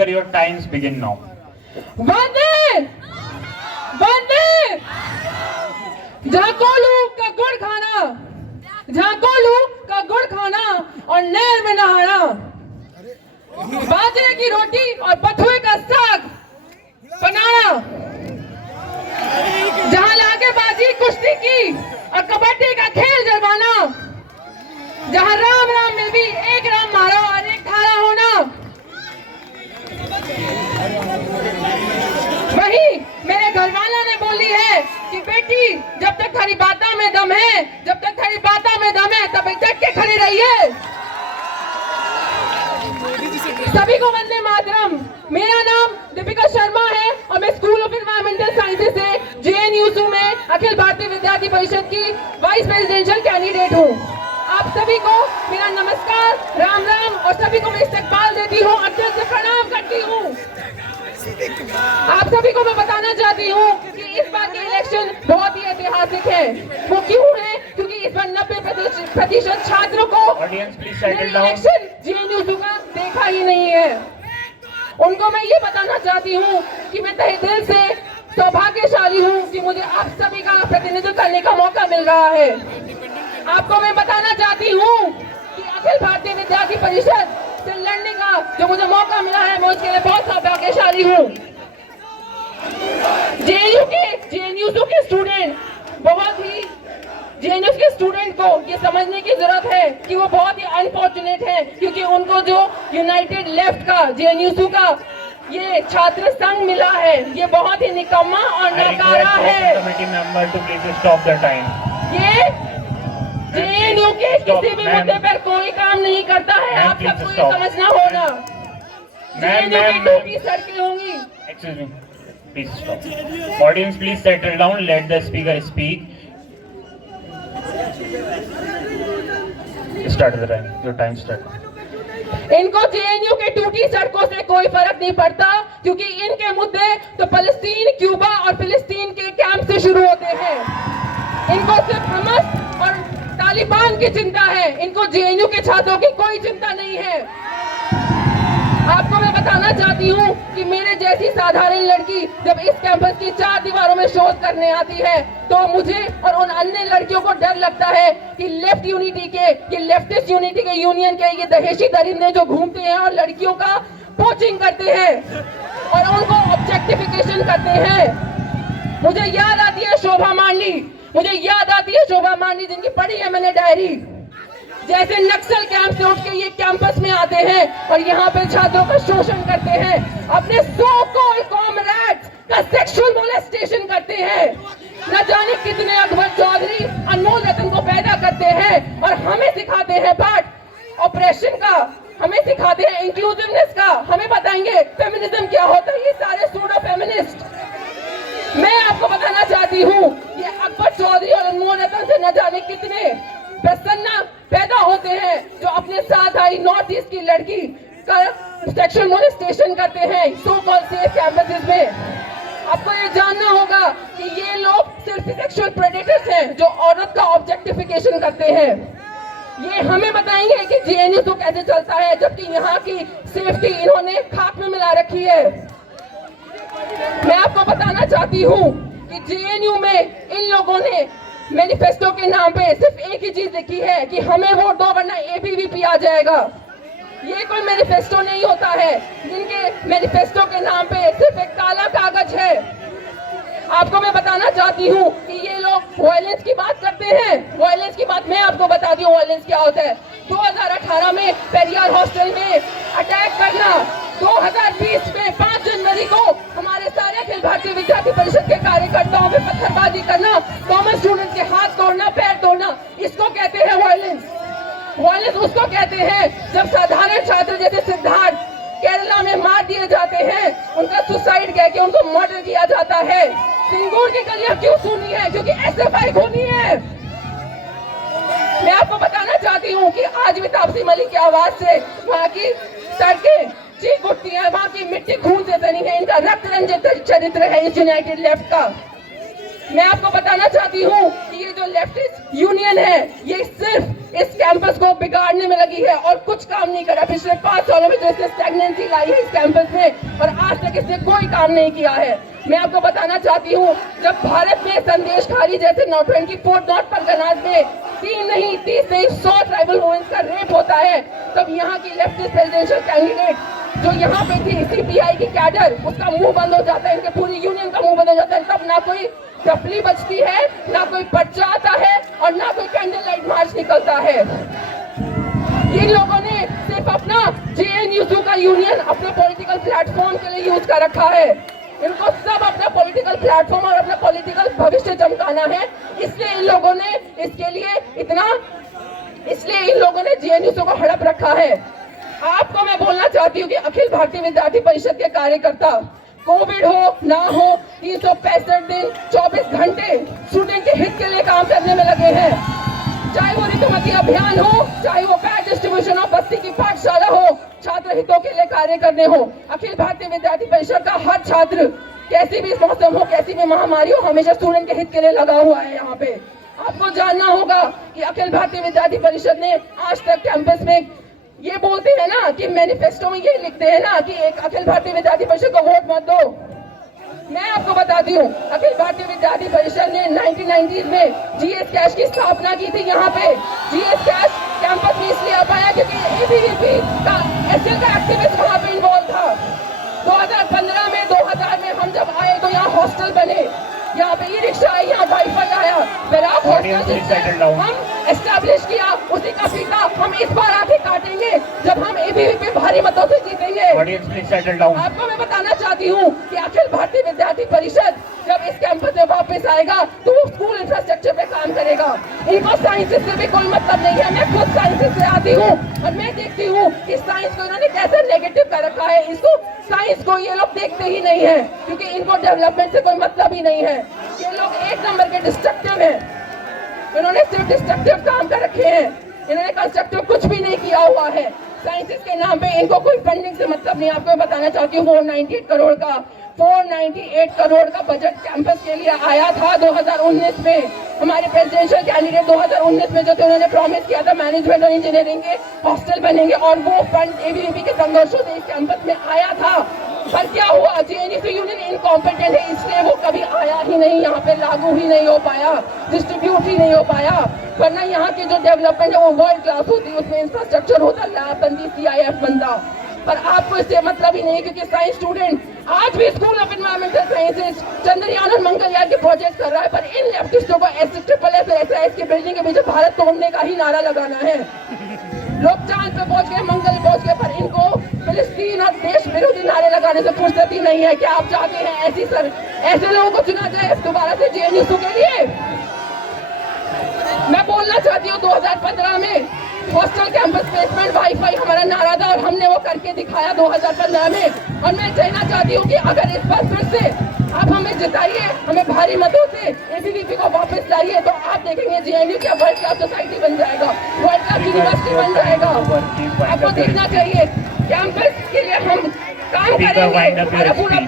speaker, your times begin now. वंदे वंदे झाकोलू का गुड़ खाना, झाकोलू का गुड़ खाना और नहर में नहाना, बाजरे की रोटी और बथुए का साग बनाना, जहां लाके बाजी कुश्ती की और कबड्डी का खेल जरवाना, जहां राम राम में भी एक राम मारा और एक थारा होना, वही मेरे घरवाला ने बोली है कि बेटी जब तक थारी बाता में दम है, जब तक थारी बाता में दम है तब डट के खड़ी रहिए। सभी को वंदे मातरम। मेरा नाम दीपिका शर्मा है और मैं स्कूल ऑफ एनवायरमेंटल साइंसेज से JNU में अखिल भारतीय विद्यार्थी परिषद की वाइस प्रेसिडेंशियल कैंडिडेट हूँ। आप सभी को मेरा नमस्कार, राम राम और सभी को मैं इस्तकबाल देती हूँ, अत्यंत से प्रणाम करती हूँ। आप सभी को मैं बताना चाहती हूँ कि इस बार के इलेक्शन बहुत ही ऐतिहासिक है। वो क्यों है? क्योंकि इस बार 90% छात्रों को इलेक्शन JNU का देखा ही नहीं है। उनको मैं ये बताना चाहती हूँ कि मैं तहे दिल से सौभाग्यशाली हूँ कि मुझे आप सभी का प्रतिनिधित्व करने का मौका मिल रहा है। आपको मैं बताना चाहती हूँ कि अखिल भारतीय विद्यार्थी परिषद से लड़ने का जो मुझे मौका मिला है, मैं उसके लिए बहुत सौभाग्यशाली हूँ। JNU के स्टूडेंट JNU के स्टूडेंट को ये समझने की जरूरत है कि वो बहुत ही अनफॉर्चुनेट है, क्योंकि उनको जो यूनाइटेड लेफ्ट का JNU का ये छात्र संघ मिला है, ये बहुत ही निकम्मा और नकारा है। ये JNU के किसी भी मुद्दे पर कोई काम नहीं करता है। आप सबको ये समझना होगा। JNU की टोपी सड़कें होंगी। Excuse me. Please stop. Audience, please settle down. Let the speaker speak. Start the time. Your time start. इनको JNU के टूटी सड़कों से कोई फर्क नहीं पड़ता, क्योंकि इनके मुद्दे तो फलस्तीन, क्यूबा और फिलिस्तीन के कैंप से शुरू होते हैं। इनको सिर्फ हमास और तालिबान की चिंता है। इनको JNU के छात्रों की कोई चिंता नहीं है। आपको मैं बताना चाहती हूँ कि मेरे जैसी साधारण लड़की जब इस कैंपस की 4 दीवारों में शोध करने आती है, तो मुझे और उन अन्य लड़कियों को डर लगता है कि लेफ्टिस्ट यूनिटी के यूनियन के ये दहेशी दरिंदे जो घूमते हैं और लड़कियों का पोचिंग करते हैं और उनको ऑब्जेक्टिफिकेशन करते हैं। मुझे याद आती है शोभा मांडी, जिनकी पढ़ी है मैंने डायरी। जैसे नक्सल कैंप से उठ के ये कैंपस में आते हैं और यहाँ पे छात्रों का शोषण करते हैं, अपने कॉमरेड्स का सेक्सुअल मोलेस्टेशन करते हैं। न जाने कितने अकबर चौधरी अनमोल रतन को पैदा करते हैं और हमें सिखाते हैं पाठ ऑपरेशन का, हमें सिखाते हैं इंक्लूसिवनेस का, हमें बताएंगे फेमिनिज्म क्या होता है। ये सारे सूडो फेमिनिस्ट। मैं आपको बताना चाहती हूँ ये अकबर चौधरी और अनमोल रतन से न जाने कितने प्रसन्ना पैदा होते हैं जो अपने साथ आई नॉर्थ ईस्ट की लड़की का सेक्सुअल मोलेस्टेशन करते हैं सो कॉल्ड सेफ कैंपसेस में। आपको ये जानना होगा कि ये लोग सिर्फ सेक्सुअल प्रेडेटर्स हैं जो औरत का ऑब्जेक्टिफिकेशन करते हैं। ये हमें बताएंगे कि JNU कैसे चलता है, जबकि यहाँ की सेफ्टी इन्होंने खाक में मिला रखी है। मैं आपको बताना चाहती हूँ कि JNU में इन लोगों ने मैनिफेस्टो के नाम पे सिर्फ एक ही चीज लिखी है कि हमें वोट दो वरना ABVP आ जाएगा। ये कोई मैनिफेस्टो नहीं होता है। इनके मैनिफेस्टो के नाम पे सिर्फ एक काला कागज है। आपको मैं बताना चाहती हूँ कि ये लोग वायलेंस की बात करते हैं। वायलेंस की बात मैं आपको बताती हूँ वायलेंस क्या होता है। 2018 में पेरियार हॉस्टल में अटैक करना, 2020 में 5 जनवरी को हमारे सारे अखिल भारतीय विद्यार्थी परिषद के कार्यकर्ताओं पे पत्थरबाजी करना, कॉमर्स स्टूडेंट के हाथ तोड़ना, पैर तोड़ना, इसको कहते हैं वायलेंस। वायलेंस उसको कहते हैं जब साधारण छात्र जैसे सिद्धार्थ केरला में मार दिए जाते हैं, उनका सुसाइड कह के उनको मर्डर किया जाता है। सिंगूर की गलियां क्यों सुनी है? क्योंकि SFI खूनी है। मैं आपको बताना चाहती हूँ कि आज भी तापसी मलिक की आवाज से वहाँ की सड़कें चीख उठती है, वहाँ की मिट्टी खून से सनी है। इनका रक्त रंजित चरित्र है इस यूनाइटेड लेफ्ट का। मैं आपको बताना चाहती हूँ कि ये जो लेफ्टिस्ट यूनियन है ये सिर्फ इस कैंपस को बिगाड़ने में लगी है और कुछ काम नहीं करा। पिछले 5 सालों में जो इसने स्टैग्नेंसी लाई है इस कैंपस में और आज तक इसने कोई काम नहीं किया है। मैं आपको बताना चाहती हूँ जब भारत में संदेशखाली जैसे 24 नॉर्थ परगनाज में 3 नहीं 30 नहीं 100 ट्राइबल वुमेन्स का रेप होता है, तब यहाँ की लेफ्टिस्ट प्रेसिडेंशियल कैंडिडेट जो यहाँ पे थी सीपीआई की कैडर उसका मुंह बंद हो जाता है, इनके पूरी यूनियन का मुंह बंद हो जाता है। तब ना कोई टपली बजती है, ना कोई पर्चा आता है और ना कोई कैंडल लाइट मार्च निकलता है। इन लोगों ने सिर्फ अपना जेएनयू का यूनियन अपने पॉलिटिकल प्लेटफॉर्म के लिए यूज कर रखा है। इनको सब अपना पॉलिटिकल प्लेटफॉर्म और अपना पॉलिटिकल भविष्य चमकाना है, इसलिए इन लोगों ने जेएनयू को हड़प रखा है। आपको मैं बोलना चाहती हूँ कि अखिल भारतीय विद्यार्थी परिषद के कार्यकर्ता कोविड हो ना हो 365 दिन 24 घंटे स्टूडेंट के हित के लिए काम करने में लगे हैं। चाहे वो ऋतुमती अभियान हो, चाहे वो पैड डिस्ट्रीब्यूशन हो, बस्ती की पाठशाला हो, छात्र हितों के लिए कार्य करने हो, अखिल भारतीय विद्यार्थी परिषद का हर छात्र कैसी भी मौसम हो, कैसी भी महामारी हो, हमेशा स्टूडेंट के हित के लिए लगा हुआ है। यहाँ पे आपको जानना होगा कि अखिल भारतीय विद्यार्थी परिषद ने आज तक कैंपस में ये बोलते हैं ना कि मैनिफेस्टो में ये लिखते हैं ना कि एक अखिल भारतीय विद्यार्थी परिषद को वोट मत दो। मैं आपको बताती हूँ अखिल भारतीय विद्यार्थी परिषद ने 1990s में जीएस कैश की स्थापना की थी। यहाँ पे जीएस कैश कैंपस में इसलिए आ पाया क्योंकि एबीवीपी का एसएल का एक्टिविस्ट वहाँ पे इन्वॉल्व था। 2015 में 2000 में हम जब आए तो यहाँ हॉस्टल बने, यहाँ पे ई रिक्शा आई, यहाँ वाईफाई आया, फिर आप हॉस्टल हम एस्टैब्लिश किया, उसी का फीता हम इस बार आके काटेंगे जब हम एबीवीपी भारी मतों से जीतेंगे। आपको मैं बताना चाहती हूँ कि अखिल भारतीय विद्यार्थी परिषद जब इस कैंपस में वापस आएगा तो वो स्कूल इंफ्रास्ट्रक्चर पे काम करेगा। इनको साइंसेस से भी कोई मतलब नहीं है। मैं खुद साइंसेस से आती हूँ और मैं देखती हूँ कि साइंस को इन्होंने कैसे नेगेटिव कर रखा है। इसको साइंस को ये लोग देखते ही नहीं है क्योंकि इनको डेवलपमेंट से कोई मतलब ही नहीं है। ये लोग एक नंबर के डिस्ट्रक्टिव हैं। इन्होंने सिर्फ डिस्ट्रक्टिव काम कर रखे हैं, इन्होंने कंस्ट्रक्टिव कुछ भी नहीं किया हुआ है। साइंसेस के नाम पे इनको कोई फंडिंग से मतलब नहीं। आपको बताना चाहती हूँ 498 करोड़ का बजट कैंपस के लिए आया था 2019 में। हमारे प्रेसिडेंशियल कैंडिडेट 2019 में जो थे उन्होंने प्रॉमिस किया था मैनेजमेंट और इंजीनियरिंग के हॉस्टल बनेंगे और वो फंड एबीवीपी के संघर्षों से इस कैंपस में आया था। पर क्या हुआ, जेएनयू यूनियन इनकॉम्पिटेंट है, इसलिए वो कभी आया ही नहीं, यहाँ पे लागू ही नहीं हो पाया, डिस्ट्रीब्यूट ही नहीं हो पाया। वरना यहाँ की जो डेवलपमेंट है वो वर्ल्ड क्लास होती, उसमें इंफ्रास्ट्रक्चर होता, लैब बनती, सीआईएफ बनता। पर आपको इससे मतलब ही नहीं क्योंकि साइंस स्टूडेंट आज भी school of environmental sciences Chandrayaan और मंगलयान के प्रोजेक्ट कर रहा है। पर इन लेफ्टिस्टों को SSS की बिल्डिंग के पीछे भारत तोड़ने का ही नारा लगाना है। लोग चांद पे पहुंच गए, मंगल पहुंच गए, पर इनको फिलिस्तीन और देश विरोधी नारे लगाने से फुर्सत ही नहीं है। क्या आप चाहते हैं ऐसे लोगों को चुना जाए दोबारा से जेएनयू के लिए? मैं बोलना चाहती हूँ 2015 में हॉस्टल कैंपस प्लेसमेंट वाईफाई हमारा नारा था और हमने वो करके दिखाया 2015 में। और मैं कहना चाहती हूँ कि अगर इस बार फिर से आप हमें जिताइए, हमें भारी मतों से एबीवीपी को वापस लाइए तो आप देखेंगे जेएनयू क्या वर्ल्ड क्लास सोसाइटी बन जाएगा, वर्ल्ड क्लास यूनिवर्सिटी बन जाएगा। आपको देखना चाहिए कैंपस के लिए हम काम करेंगे। पूरा